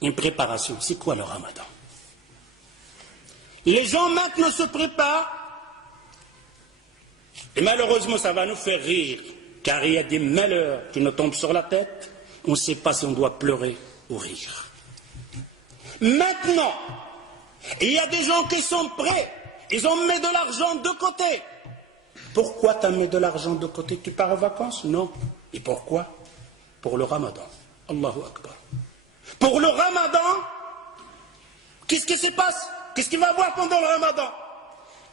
Une préparation. C'est quoi le ramadan? Les gens maintenant se préparent, et malheureusement ça va nous faire rire, car il y a des malheurs qui nous tombent sur la tête, on ne sait pas si on doit pleurer ou rire. Maintenant, il y a des gens qui sont prêts, ils ont mis de l'argent de côté. Pourquoi tu as mis de l'argent de côté? Tu pars en vacances? Non. Et pourquoi? Pour le ramadan. Allahu Akbar. Pour le ramadan, qu'est-ce qui se passe? Qu'est-ce qu'il va voir pendant le ramadan?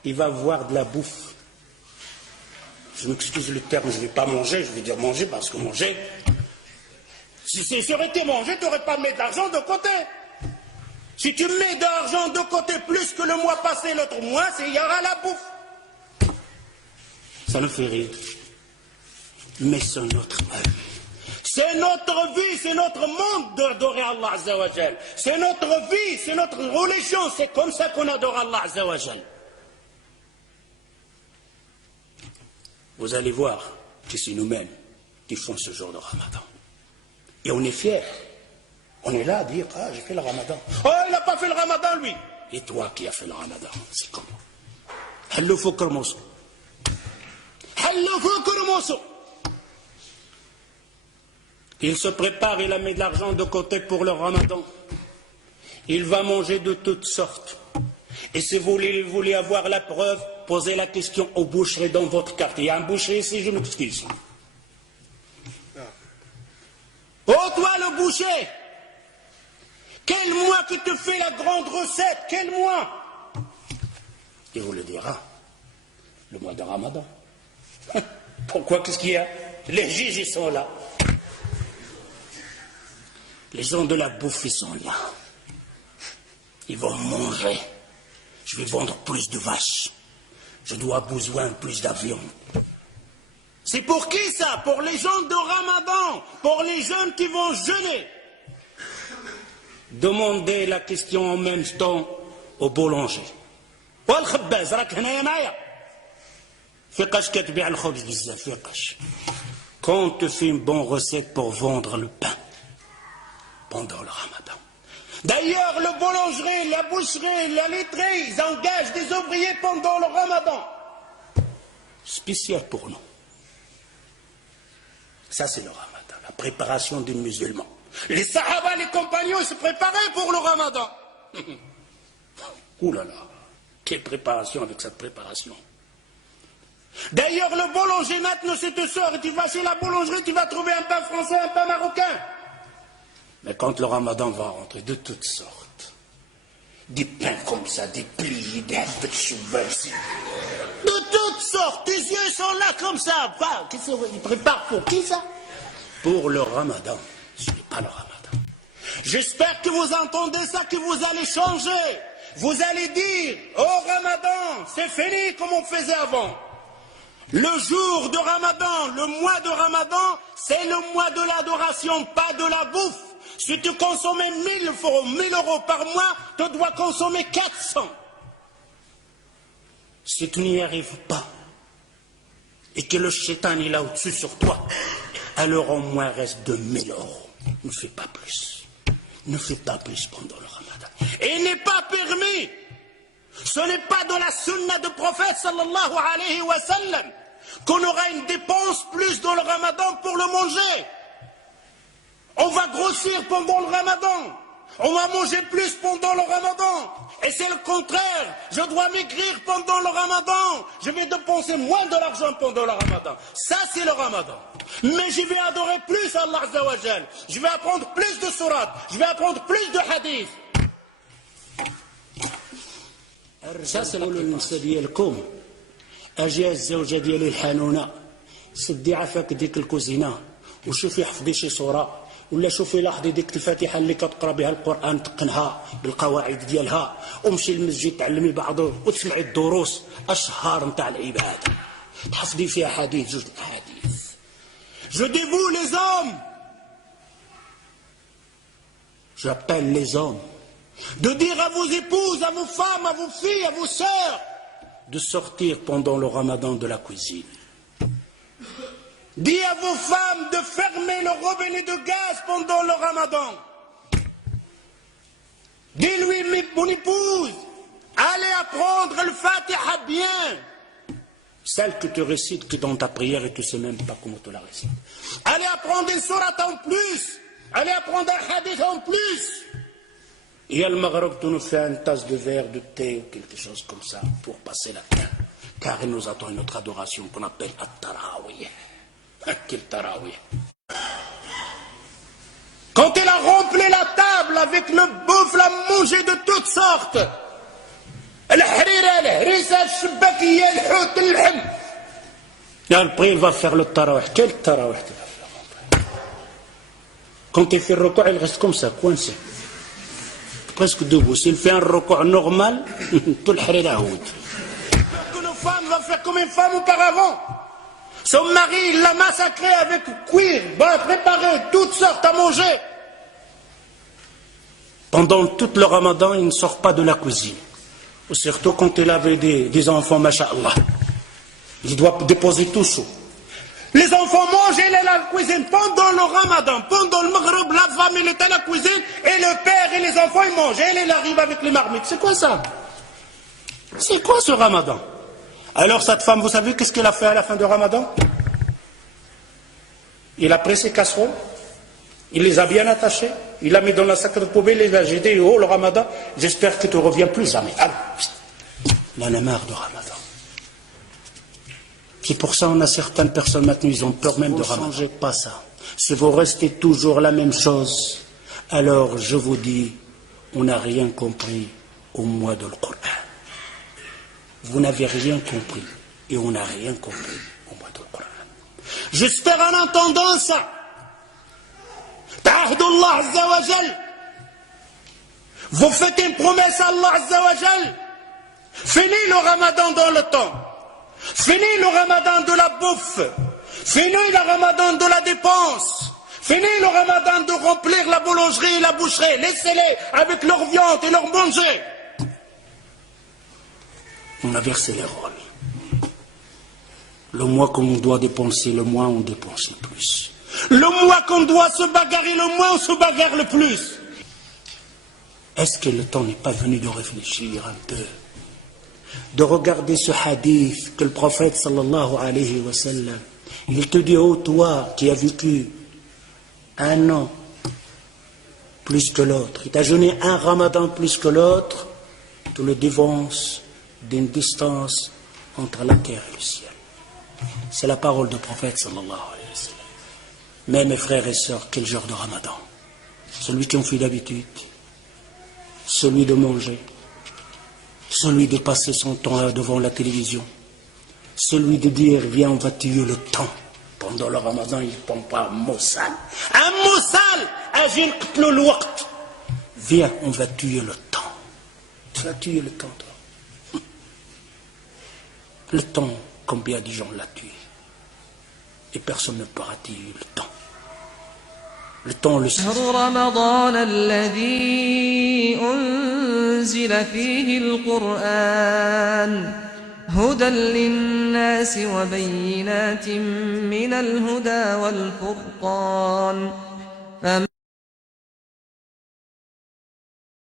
Il va voir de la bouffe. Je m'excuse le terme, je ne vais pas manger, je vais dire manger parce que manger, si ça aurait été manger, tu n'aurais pas mis de l'argent de côté. Si tu mets de l'argent de côté plus que le mois passé, l'autre mois, il y aura la bouffe. Ça nous fait rire. Mais c'est notre œuvre. C'est notre vie, c'est notre monde d'adorer Allah Azza wa Jal. C'est notre vie, c'est notre religion, c'est comme ça qu'on adore Allah Azza wa Jal. Vous allez voir que c'est nous-mêmes qui font ce jour de ramadan. Et on est fiers. On est là à dire, ah, j'ai fait le ramadan. Oh, il n'a pas fait le ramadan, lui. Et toi qui as fait le ramadan, c'est comment? Hallo fukr mousso. Hallo fukr mousso. Il se prépare, il a mis de l'argent de côté pour le ramadan. Il va manger de toutes sortes. Et si vous voulez avoir la preuve, posez la question aux boucheries dans votre quartier. Il y a un boucher ici, je m'excuse. Oh, toi le boucher, quel mois qui te fait la grande recette? Quel mois? Il vous le dira, le mois de ramadan. Pourquoi? Qu'est-ce qu'il y a? Les juges, ils sont là. Les gens de la bouffe, ils sont là. Ils vont manger. Je vais vendre plus de vaches. Je dois besoin plus d'avions. C'est pour qui ça? Pour les gens de Ramadan, pour les jeunes qui vont jeûner. Demandez la question en même temps au boulanger. Quand on te fait une bonne recette pour vendre le pain pendant le Ramadan. D'ailleurs, le boulangerie, la boucherie, la laiterie, ils engagent des ouvriers pendant le Ramadan. Spécial pour nous. Ça, c'est le Ramadan, la préparation du musulman. Les Sahaba, les compagnons, ils se préparaient pour le Ramadan. Ouh là là, quelle préparation avec cette préparation. D'ailleurs, le boulanger, maintenant, si tu sors et tu vas chez la boulangerie, tu vas trouver un pain français, un pain marocain. Mais quand le Ramadan va rentrer, de toutes sortes, des pains comme ça, des pliés, des habits de cheval, de toutes sortes, tes yeux sont là comme ça. Ils préparent pour qui ça? Pour le Ramadan. Ce n'est pas le Ramadan. J'espère que vous entendez ça, que vous allez changer. Vous allez dire, oh Ramadan, c'est fini comme on faisait avant. Le jour de Ramadan, le mois de Ramadan, c'est le mois de l'adoration, pas de la bouffe. Si tu consommais 1000 euros par mois, tu dois consommer 400. Si tu n'y arrives pas, et que le shaitan est là au-dessus sur toi, alors au moins reste de 1000 euros. Ne fais pas plus. Ne fais pas plus pendant le Ramadan. Et il n'est pas permis. Ce n'est pas de la sunna du prophète sallallahu alayhi wa sallam qu'on aura une dépense plus dans le Ramadan pour le manger. On va grossir pendant le Ramadan. On va manger plus pendant le Ramadan. Et c'est le contraire. Je dois maigrir pendant le Ramadan. Je vais dépenser moins de l'argent pendant le Ramadan. Ça, c'est le Ramadan. Mais je vais adorer plus Allah Azza wa Jal. Je vais apprendre plus de sourates. Je vais apprendre plus de hadiths. Ça, c'est النساء ديالكم اجي الزوجه ديالي الحنونه سدي عافاك ديك الكوزينه وشوفي حفظي شي صوره ولا شوفي لاحظي ديك الفاتحه اللي كتقرا بها القران تقنها بالقواعد ديالها ومشي للمسجد تعلمي بعضه وتسمعي الدروس اشهار نتاع العباده تحفظي فيها حديث جوج احاديث. Je dis vous les hommes, j'appelle les hommes, de dire à vos épouses, à vos femmes, à vos filles, à vos sœurs, de sortir pendant le Ramadan de la cuisine. Dis à vos femmes de fermer le robinet de gaz pendant le Ramadan. mon épouse, allez apprendre le Fatiha bien. Celle que tu récites que dans ta prière et tu ne sais même pas comment tu la récites. Allez apprendre une sourate en plus. Allez apprendre un hadith en plus. Et à le Maghreb, tu nous fais une tasse de verre, de thé ou quelque chose comme ça pour passer la fin. Car il nous attend une autre adoration qu'on appelle At-Tarawih. Quel Tarawih. Quand il a rempli la table avec le bouffe, la manger de toutes sortes. Et après il va faire le tarawih. Quel tarawih tu vas faire? Quand il fait le recours, il reste comme ça, coincé. Presque debout. S'il fait un recours normal, tout le harira houd. Une femme va faire comme une femme auparavant. Son mari, il l'a massacré avec cuir, préparé, toutes sortes à manger. Pendant tout le ramadan, il ne sort pas de la cuisine. Surtout quand il avait des enfants, masha'Allah. Il doit déposer tout chaud. Les enfants mangent, il est à la cuisine. Pendant le ramadan, pendant le maghreb, la femme, elle est à la cuisine, et le père et les enfants, ils mangent. Et il arrive avec les marmites. C'est quoi ça? C'est quoi ce ramadan? Alors cette femme, vous savez qu'est-ce qu'elle a fait à la fin du ramadan? Il a pris ses casseroles, il les a bien attachées, il l'a mis dans la sac de poubelle, il a jeté, oh le ramadan, j'espère que tu ne reviens plus jamais. Allez, il en a marre de ramadan. C'est pour ça qu'on a certaines personnes maintenant, ils ont peur même de ramadan. Ne changez pas ça. Si vous restez toujours la même chose, alors je vous dis, on n'a rien compris au mois de Coran. Vous n'avez rien compris et on n'a rien compris au mois de Coran. J'espère en entendant ça. Ta'ahdullah Azza wa Jal. Vous faites une promesse à Allah Azza wa Jal. Fini le ramadan dans le temps. Fini le ramadan de la bouffe. Fini le ramadan de la dépense. Fini le ramadan de remplir la boulangerie et la boucherie. Laissez-les avec leur viande et leur manger. On a versé les rôles. Le mois qu'on doit dépenser, le mois on dépense le plus. Le mois qu'on doit se bagarrer, le mois on se bagarre le plus. Est-ce que le temps n'est pas venu de réfléchir un peu, de regarder ce hadith que le prophète sallallahu alayhi wa sallam, il te dit, oh toi qui as vécu un an plus que l'autre, il t'a jeûné un ramadan plus que l'autre, tu le dévances d'une distance entre la terre et le ciel. C'est la parole du prophète sallallahu alayhi wa sallam. Mais mes frères et sœurs, quel genre de ramadan? Celui qui en fait d'habitude, celui de manger, celui de passer son temps devant la télévision, celui de dire viens on va tuer le temps. Pendant le ramadan il ne prend pas un mot sale. Un mot sale, agir le waqt. Viens on va tuer le temps. Tu vas tuer le temps toi. Le temps, combien de gens l'a tué? Et personne ne pourra tuer le temps. Le temps le sait. رمضان الذي أنزل فيه القرآن هدى للناس وبينات من الهدى والفرقان